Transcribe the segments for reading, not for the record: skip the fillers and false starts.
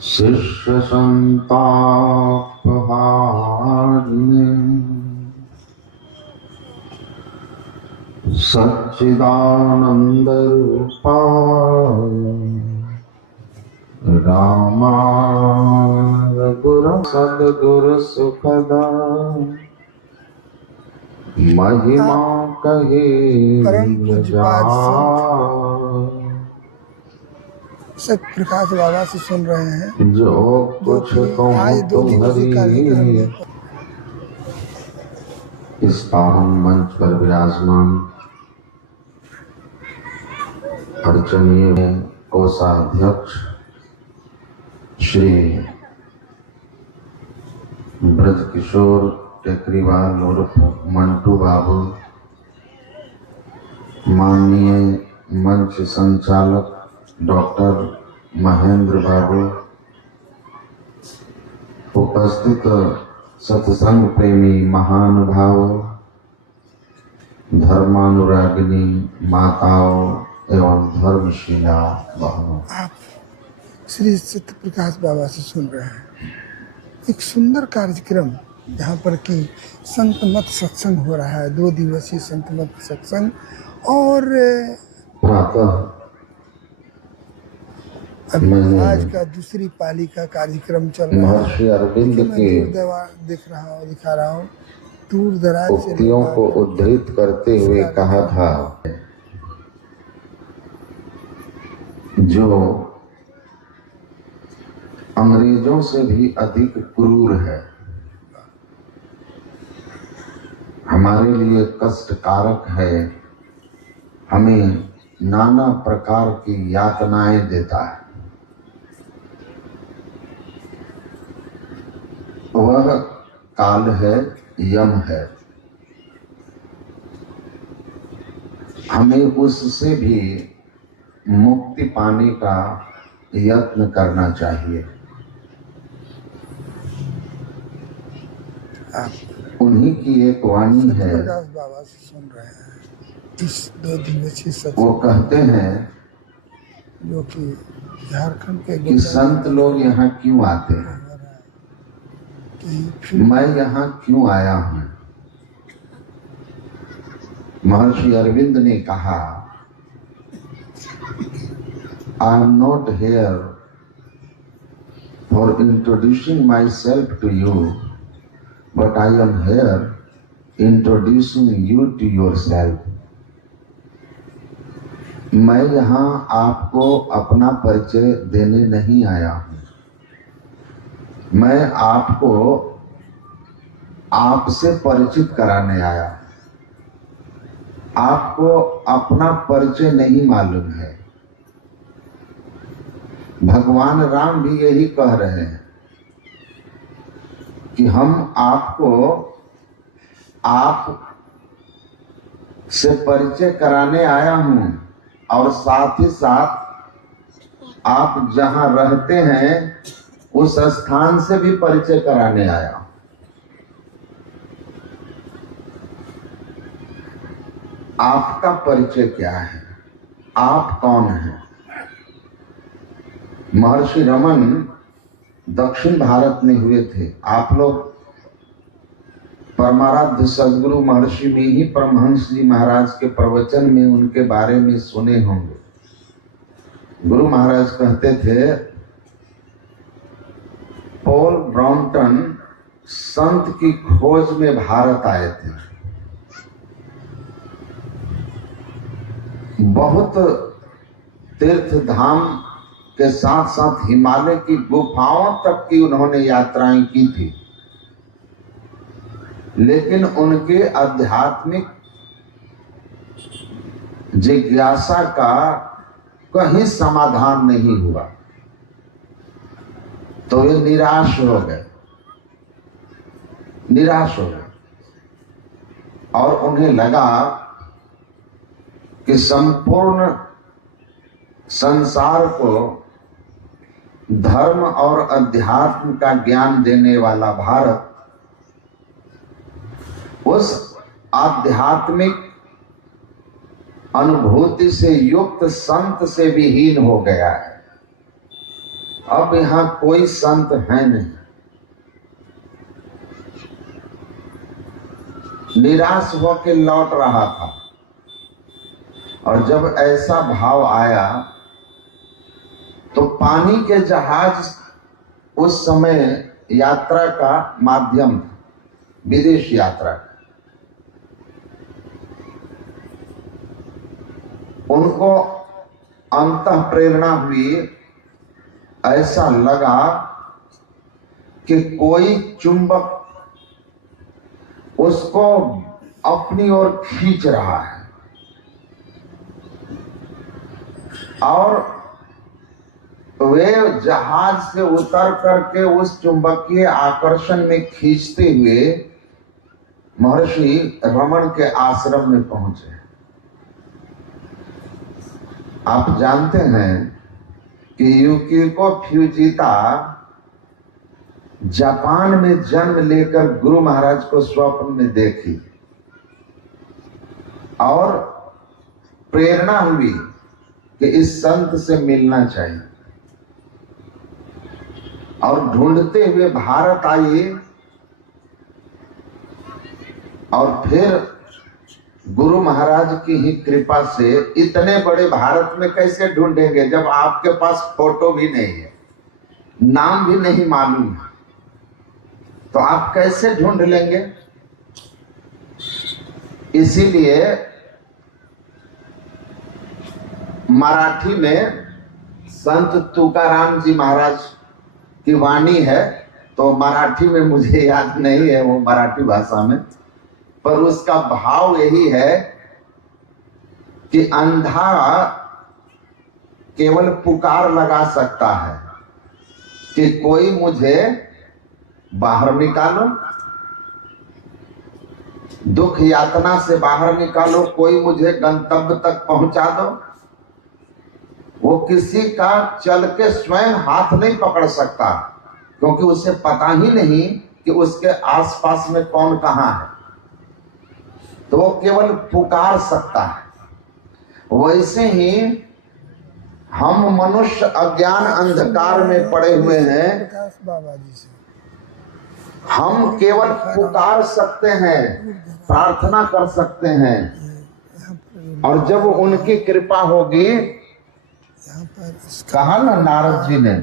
शिष्य संतापहारिणे सच्चिदानंद रूपाय रामाय गुरु सद्गुरु सुखदा महिमा कहे सत प्रकाश बाबा से सुन रहे हैं जो कुछ आज 2 दिवसीय कार्यक्रम में इस पावन मंच पर विराजमान अर्चनीय कोषाध्यक्ष श्री ब्रजकिशोर टेकरीवाल उर्फ मंटू बाबू, माननीय मंच संचालक डॉक्टर महेंद्र बाबू, उपस्थित सत्संग प्रेमी महानुभाव, धर्मानुरागिनी माताओं एवं धर्मशीला बहनों, आप श्री सत्य प्रकाश बाबा से सुन रहे हैं एक सुंदर कार्यक्रम जहाँ पर कि संत मत सत्संग हो रहा है। 2 दिवसीय संत मत सत्संग और प्रातः अभी आज का दूसरी पाली का कार्यक्रम चल रहा है। महर्षि अरविंद के दिखा रहा हूँ दूर दराज से उक्तियों को उद्धृत करते हुए कहा था, जो अंग्रेजों से भी अधिक क्रूर है, हमारे लिए कष्टकारक है, हमें नाना प्रकार की यातनाएं देता है। वह काल है, यम है। हमें उससे भी मुक्ति पाने का यत्न करना चाहिए। उन्हीं की एक वाणी है, बाबा से सुन रहे हैं इस 2 दिवसीय सत्संग। वो कहते हैं जो कि झारखंड के कि संत लोग यहाँ क्यों आते हैं, मैं यहाँ क्यों आया हूँ। महर्षि अरविंद ने कहा, I am not here for introducing myself to you, but I am here introducing you to yourself. मैं यहाँ आपको अपना परिचय देने नहीं आया हूँ, मैं आपको आपसे परिचित कराने आया। आपको अपना परिचय नहीं मालूम है। भगवान राम भी यही कह रहे हैं कि हम आपको आप से परिचय कराने आया हूं और साथ ही साथ आप जहां रहते हैं उस स्थान से भी परिचय कराने आया। आपका परिचय क्या है, आप कौन हैं? महर्षि रमन दक्षिण भारत में हुए थे। आप लोग परमाराध्य सद्गुरु महर्षि में ही परमहंस जी महाराज के प्रवचन में उनके बारे में सुने होंगे। गुरु महाराज कहते थे, पॉल ब्राउनटन संत की खोज में भारत आए थे। बहुत तीर्थ धाम के साथ साथ हिमालय की गुफाओं तक की उन्होंने यात्राएं की थी, लेकिन उनके आध्यात्मिक जिज्ञासा का कहीं समाधान नहीं हुआ, तो वे निराश हो गए और उन्हें लगा कि संपूर्ण संसार को धर्म और अध्यात्म का ज्ञान देने वाला भारत उस आध्यात्मिक अनुभूति से युक्त संत से भी हीन हो गया है। अब यहां कोई संत है नहीं। निराश होकर लौट रहा था और जब ऐसा भाव आया तो पानी के जहाज उस समय यात्रा का माध्यम था, विदेश यात्रा का। उनको अंतः प्रेरणा हुई, ऐसा लगा कि कोई चुंबक उसको अपनी ओर खींच रहा है और वे जहाज से उतर करके उस चुंबकीय आकर्षण में खींचते हुए महर्षि रमण के आश्रम में पहुंचे। आप जानते हैं कि यूकिको फ्यूजिता जापान में जन्म लेकर गुरु महाराज को स्वप्न में देखी और प्रेरणा हुई कि इस संत से मिलना चाहिए और ढूंढते हुए भारत आई। और फिर गुरु महाराज की ही कृपा से, इतने बड़े भारत में कैसे ढूंढेंगे जब आपके पास फोटो भी नहीं है, नाम भी नहीं मालूम है, तो आप कैसे ढूंढ लेंगे? इसीलिए मराठी में संत तुकाराम जी महाराज की वाणी है, तो मराठी में मुझे याद नहीं है वो मराठी भाषा में, पर उसका भाव यही है कि अंधा केवल पुकार लगा सकता है कि कोई मुझे बाहर निकालो, दुख यातना से बाहर निकालो, कोई मुझे गंतव्य तक पहुंचा दो। वो किसी का चल के स्वयं हाथ नहीं पकड़ सकता, क्योंकि उसे पता ही नहीं कि उसके आसपास में कौन कहां है, तो वो केवल पुकार सकता है। वैसे ही हम मनुष्य अज्ञान अंधकार में पड़े हुए हैं, बाबा जी से हम केवल पुकार सकते हैं, प्रार्थना कर सकते हैं, और जब उनकी कृपा होगी, कहा ना नारद जी ने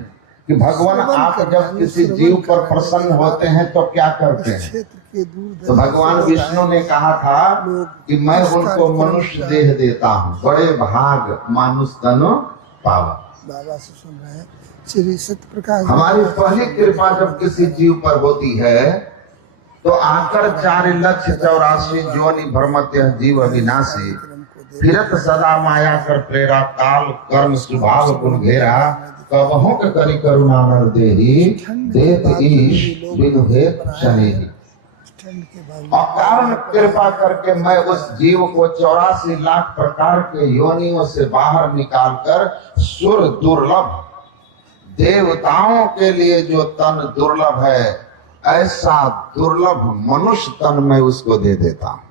कि भगवान आप जब किसी जीव पर प्रसन्न होते हैं तो क्या करते हैं, तो भगवान विष्णु ने कहा था कि मैं उनको मनुष्य देह देता हूँ, बड़े भाग मानुष तनो पावा। बाबा से सुन रहे हैं श्री सत्य प्रकाश। हमारी पहली कृपा जब किसी जीव पर होती है तो आकर 4,84,000 जोनि भ्रमत्य जीव अविनाशी, फिरत सदा माया कर प्रेरा, काल कर्म स्वभाव गुण घेरा, कबहों के करी करुणा नर देही, देत ईश बिनु हेत शनेही। अकारण कृपा करके मैं उस जीव को 84 लाख प्रकार के योनियों से बाहर निकालकर सुर दुर्लभ, देवताओं के लिए जो तन दुर्लभ है, ऐसा दुर्लभ मनुष्य तन में उसको दे देता हूं।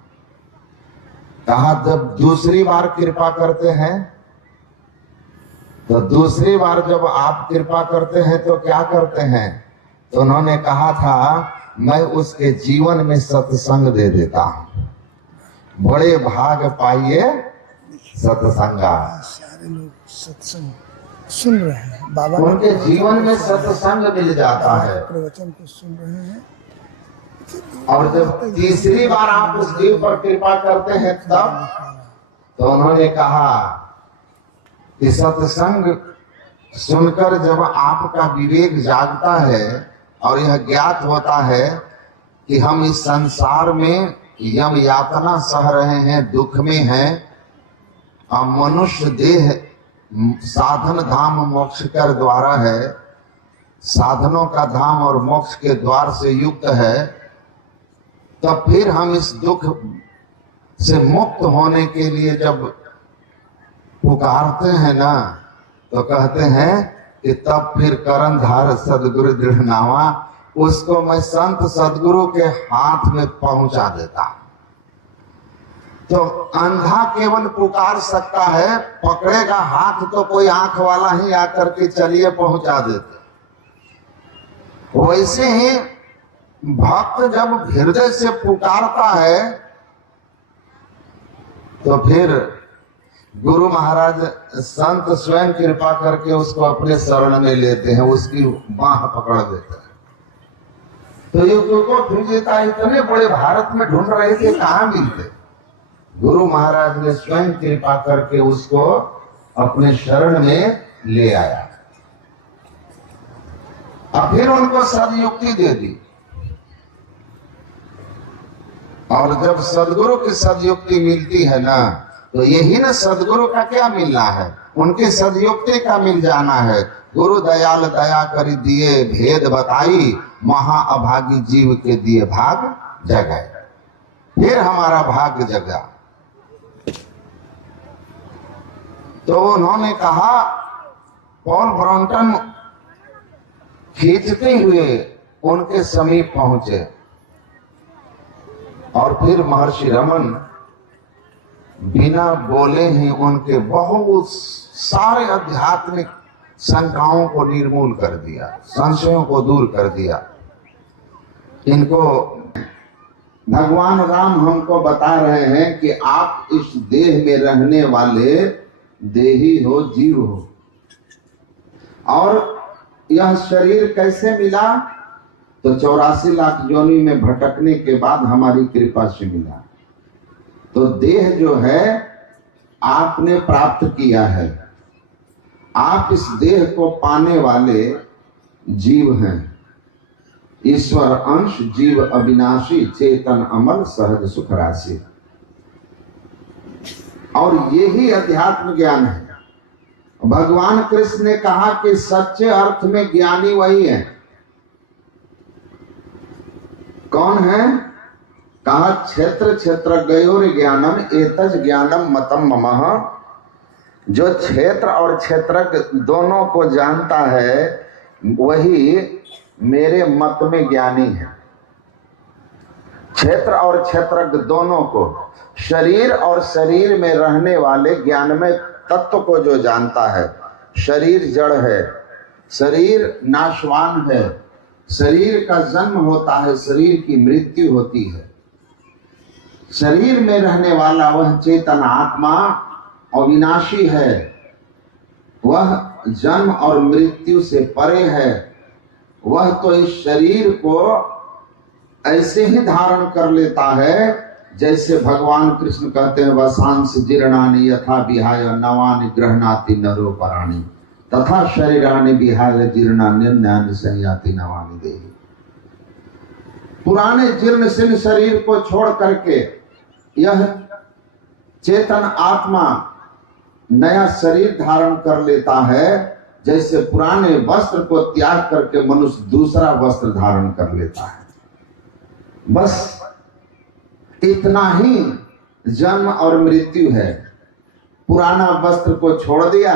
कहा जब दूसरी बार कृपा करते हैं, तो दूसरी बार जब आप कृपा करते हैं तो क्या करते हैं, तो उन्होंने कहा था मैं उसके जीवन में सत्संग दे देता हूं, बड़े भाग पाइए सत्संगा। सारे लोग सत्संग सुन रहे हैं, बाबा उनके जीवन में सत्संग मिल जाता है। प्रवचन को सुन रहे हैं। और जब तीसरी बार आप उस जीव पर कृपा करते हैं तब, तो उन्होंने कहा कि सत्संग सुनकर जब आपका विवेक जागता है और यह ज्ञात होता है कि हम इस संसार में यम यातना सह रहे हैं, दुख में हैं, और मनुष्य देह साधन धाम मोक्ष कर द्वारा है, साधनों का धाम और मोक्ष के द्वार से युक्त है, तब फिर हम इस दुख से मुक्त होने के लिए जब पुकारते हैं ना, तो कहते हैं कि तब फिर करण धार सदगुरु दृढ़ नावा, उसको मैं संत सदगुरु के हाथ में पहुंचा देता। तो अंधा केवल पुकार सकता है, पकड़ेगा हाथ तो कोई आंख वाला ही आकर के चलिए पहुंचा देते। वैसे ही भक्त जब हृदय से पुकारता है तो फिर गुरु महाराज संत स्वयं कृपा करके उसको अपने शरण में लेते हैं, उसकी बाह पकड़ देते हैं। तो ये को विजेता इतने बड़े भारत में ढूंढ रहे थे, कहाँ मिलते। गुरु महाराज ने स्वयं कृपा करके उसको अपने शरण में ले आया और फिर उनको सदयुक्ति दे दी। और जब सदगुरु की सदयुक्ति मिलती है ना, तो यही ना सदगुरु का क्या मिलना है, उनकी सदयुक्ति का मिल जाना है। गुरु दयाल दया कर दिए भेद बताई, महा अभागी जीव के दिए भाग जगाए। फिर हमारा भाग्य जगा। तो उन्होंने कहा, पॉल ब्रॉन्टन खींचते हुए उनके समीप पहुंचे और फिर महर्षि रमन बिना बोले ही उनके बहुत सारे आध्यात्मिक शंकाओं को निर्मूल कर दिया, संशयों को दूर कर दिया। इनको भगवान राम हमको बता रहे हैं कि आप इस देह में रहने वाले देही हो, जीव हो, और यह शरीर कैसे मिला, तो 84 लाख योनि में भटकने के बाद हमारी कृपा से मिला। तो देह जो है आपने प्राप्त किया है, आप इस देह को पाने वाले जीव हैं। ईश्वर अंश जीव अविनाशी, चेतन अमल सहज सुख राशि। और यही अध्यात्म ज्ञान है। भगवान कृष्ण ने कहा कि सच्चे अर्थ में ज्ञानी वही है। कौन है? कहा क्षेत्र क्षेत्रज्ञयोर ज्ञानम एतज ज्ञानम मतम ममः। जो क्षेत्र और क्षेत्रज्ञ दोनों को जानता है वही मेरे मत में ज्ञानी है। क्षेत्र और क्षेत्रज्ञ दोनों को, शरीर और शरीर में रहने वाले ज्ञानमय तत्व को जो जानता है। शरीर जड़ है, शरीर नाशवान है, शरीर का जन्म होता है, शरीर की मृत्यु होती है। शरीर में रहने वाला वह चेतन आत्मा अविनाशी है, वह जन्म और मृत्यु से परे है। वह तो इस शरीर को ऐसे ही धारण कर लेता है जैसे भगवान कृष्ण कहते हैं, वसांस जीर्णानि यथा विहाय नवानि गृह्णाति नरो पराणि तथा शरीरानि विहाय जीर्णान्यानि संयाति नवानि देहि। पुराने जीर्ण शीर्ण शरीर को छोड़ करके यह चेतन आत्मा नया शरीर धारण कर लेता है, जैसे पुराने वस्त्र को त्याग करके मनुष्य दूसरा वस्त्र धारण कर लेता है। बस इतना ही जन्म और मृत्यु है। पुराना वस्त्र को छोड़ दिया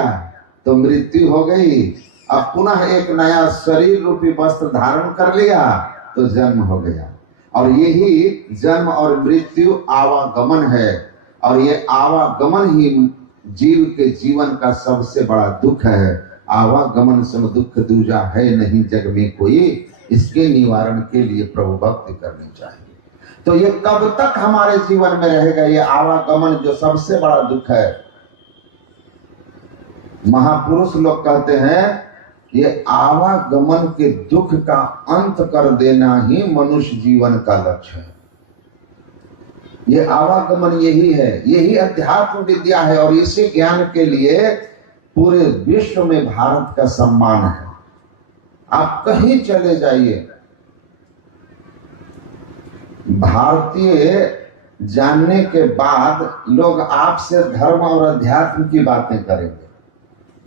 तो मृत्यु हो गई, अब पुनः एक नया शरीर रूपी वस्त्र धारण कर लिया तो जन्म हो गया। और यही जन्म और मृत्यु आवागमन है, और ये आवागमन ही जीव के जीवन का सबसे बड़ा दुख है। आवागमन सम दुख दूजा है नहीं जग में कोई, इसके निवारण के लिए प्रभु भक्ति करनी चाहिए। तो ये कब तक हमारे जीवन में रहेगा, ये आवागमन जो सबसे बड़ा दुख है। महापुरुष लोग कहते हैं ये आवागमन के दुख का अंत कर देना ही मनुष्य जीवन का लक्ष्य है। ये आवागमन यही है, यही अध्यात्म विद्या है, और इसी ज्ञान के लिए पूरे विश्व में भारत का सम्मान है। आप कहीं चले जाइए, भारतीय जानने के बाद लोग आपसे धर्म और अध्यात्म की बातें करेंगे,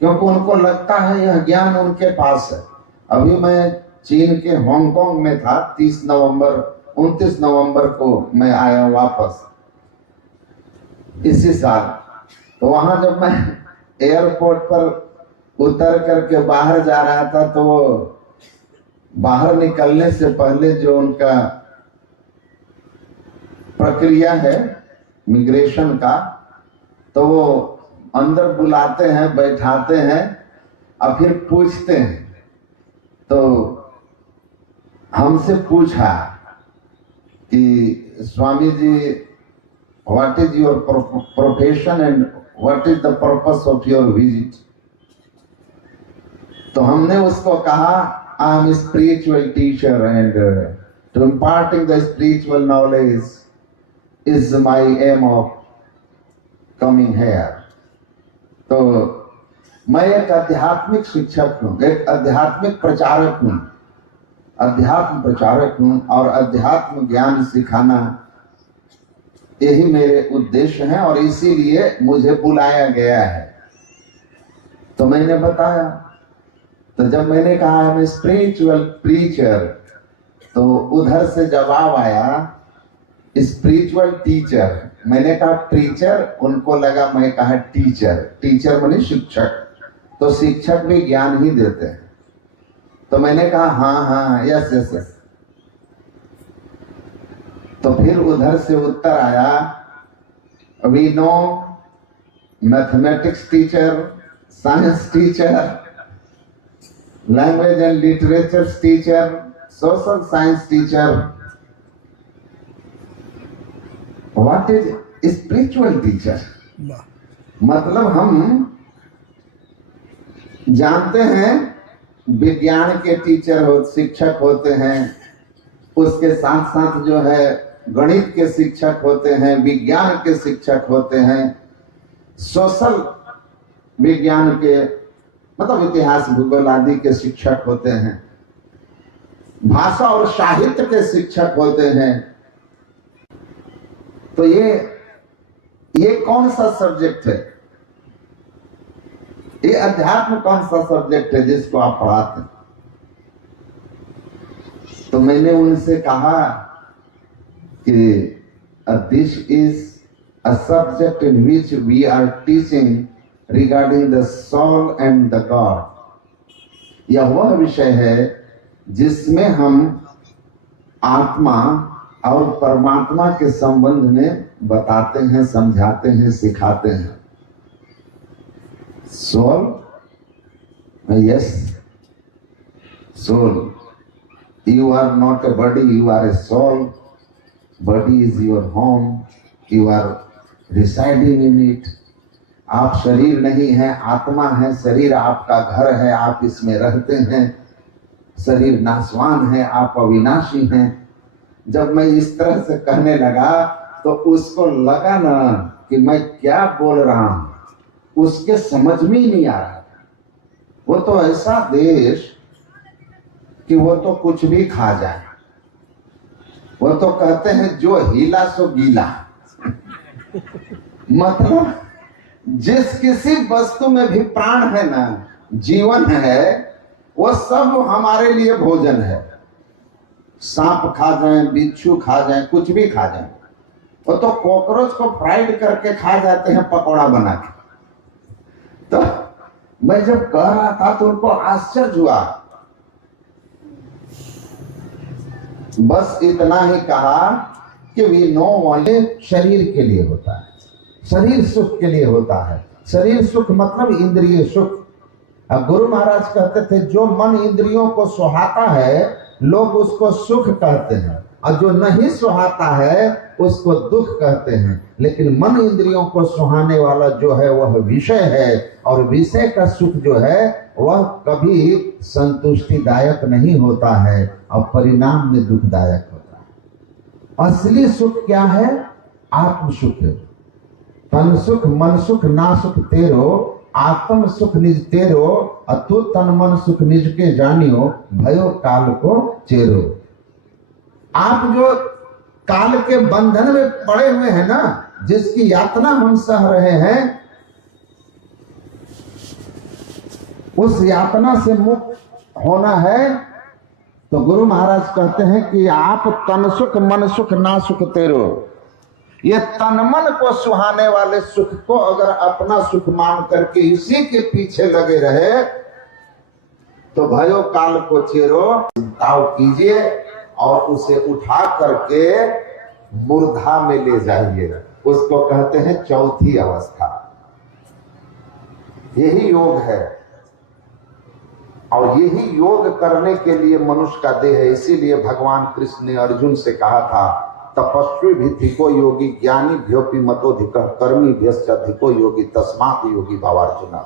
क्योंकि उनको लगता है यह ज्ञान उनके पास है। अभी मैं चीन के हांगकांग में था, 29 नवंबर को मैं आया वापस इसी साल। तो वहां जब मैं एयरपोर्ट पर उतर करके बाहर जा रहा था, तो बाहर निकलने से पहले जो उनका प्रक्रिया है इमिग्रेशन का, तो वो अंदर बुलाते हैं, बैठाते हैं और फिर पूछते हैं। तो हमसे पूछा कि Swami ji, what is your profession and what is the purpose of your visit. तो हमने उसको कहा, I am spiritual teacher and to imparting the spiritual knowledge is my aim of coming here. तो मैं एक आध्यात्मिक शिक्षक हूँ, एक आध्यात्मिक प्रचारक हूँ, अध्यात्म प्रचारक हूँ और अध्यात्म ज्ञान सिखाना यही मेरे उद्देश्य है और इसीलिए मुझे बुलाया गया है। तो मैंने बताया। तो जब मैंने कहा मैं स्पिरिचुअल प्रीचर, तो उधर से जवाब आया स्पिरिचुअल टीचर। मैंने कहा टीचर, उनको लगा मैं कहा टीचर। टीचर माने शिक्षक, तो शिक्षक भी ज्ञान ही देते हैं। तो मैंने कहा हाँ हाँ, यस यस यस। तो फिर उधर से उत्तर आया, we know mathematics teacher, science teacher, language and literature teacher, social science teacher, what is spiritual teacher. मतलब हम जानते हैं विज्ञान के टीचर हो, शिक्षक होते हैं, उसके साथ साथ जो है गणित के शिक्षक होते हैं, विज्ञान के शिक्षक होते हैं, सोशल विज्ञान के मतलब इतिहास भूगोल आदि के शिक्षक होते हैं, भाषा और साहित्य के शिक्षक होते हैं। तो ये कौन सा सब्जेक्ट है? ये अध्यात्म कौन सा सब्जेक्ट है जिसको आप पढ़ाते हैं? तो मैंने उनसे कहा कि this is a subject in which we are teaching regarding the soul and the god. यह वह विषय है जिसमें हम आत्मा और परमात्मा के संबंध में बताते हैं, समझाते हैं, सिखाते हैं। Soul, yes, soul. You are not a body, you are a soul. Body is your home, you are residing in it. आप शरीर नहीं है, आत्मा है। शरीर आपका घर है, आप इसमें रहते हैं। शरीर नाशवान है, आप अविनाशी हैं। जब मैं इस तरह से कहने लगा तो उसको लगा ना कि मैं क्या बोल रहा हूं, उसके समझ में ही नहीं आ रहा। वो तो ऐसा देश कि वो तो कुछ भी खा जाए। वो तो कहते हैं जो हिला सो गीला। मतलब जिस किसी वस्तु में भी प्राण है ना, जीवन है, वो सब हमारे लिए भोजन है। सांप खा जाए, बिच्छू खा जाए, कुछ भी खा जाए। वो तो कॉकरोच को फ्राइड करके खा जाते हैं पकौड़ा बना के। तो मैं जब कह रहा था तो उनको आश्चर्य हुआ। बस इतना ही कहा कि वी नो ओनली शरीर के लिए होता है, शरीर सुख के लिए होता है। शरीर सुख मतलब इंद्रिय सुख। अब गुरु महाराज कहते थे जो मन इंद्रियों को सुहाता है लोग उसको सुख कहते हैं, और जो नहीं सुहाता है उसको दुख कहते हैं। लेकिन मन इंद्रियों को सुहाने वाला जो है वह विषय है, और विषय का सुख जो है वह कभी संतुष्टिदायक नहीं होता है और परिणाम में दुखदायक होता है। असली सुख क्या है? आत्म सुख है। तन सुख मन सुख ना सुख तेरो, आत्म सुख निज तेरो, अतु तन मन सुख निज के जानियो, भयो काल को चेरो। आप जो काल के बंधन में पड़े हुए हैं ना, जिसकी यातना हम सह रहे हैं, उस यातना से मुक्त होना है। तो गुरु महाराज कहते हैं कि आप तन सुख मन सुख ना सुख तेरो, ये तन मन को सुहाने वाले सुख को अगर अपना सुख मान करके इसी के पीछे लगे रहे तो भयो काल को चेरो, ताव कीजिए और उसे उठा करके मूर्धा में ले जाइएगा। उसको कहते हैं चौथी अवस्था। यही योग है, और यही योग करने के लिए मनुष्य का देह है। इसीलिए भगवान कृष्ण ने अर्जुन से कहा था, तपस्वी भी धिको योगी, ज्ञानी भ्योपि मतोधिक, कर्मी भ्यश्च अधिको योगी, तस्मात् योगी भवार्जुन।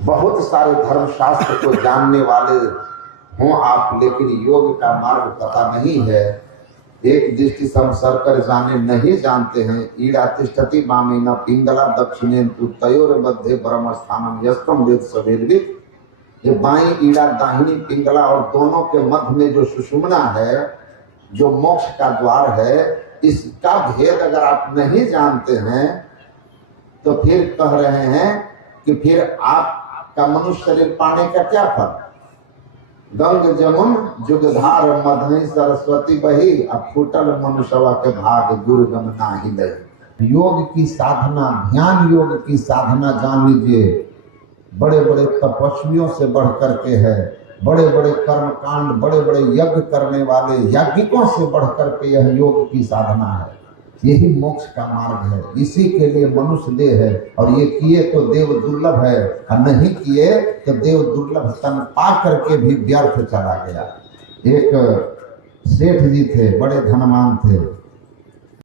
बहुत सारे धर्मशास्त्र को जानने वाले हों आप, लेकिन योग का मार्ग पता नहीं है। एक दृष्टि सम सरकर जाने नहीं जानते हैं। ईड़ा तिष्ठति बामेन पिंगला दक्षिणेन्तु तयोर मध्य ब्रह्म स्थानम यस्तम वेद सवेद्विद। ये बाई ईड़ा दाहिनी पिंगला और दोनों के मध्य में जो सुषुम्ना है, जो मोक्ष का द्वार है, इसका भेद अगर आप नहीं जानते हैं तो फिर कह रहे हैं कि फिर आपका मनुष्य शरीर पाने का क्या फल। गंग जमुन जुगधार मधई सरस्वती बही, अब फूटल मनुष्यवा के भाग दुर्गम नाही लही। योग की साधना, ध्यान योग की साधना जान लीजिए, बड़े बड़े तपस्वियों से बढ़ करके है। बड़े बड़े कर्मकांड, बड़े बड़े यज्ञ करने वाले याज्ञिकों से बढ़ करके यह योग की साधना है। यही मोक्ष का मार्ग है। इसी के लिए मनुष्य देह है, और ये किए तो देव दुर्लभ है, और नहीं किए तो देव दुर्लभ तन पा करके भी व्यर्थ चला गया। एक सेठ जी थे, बड़े धनवान थे।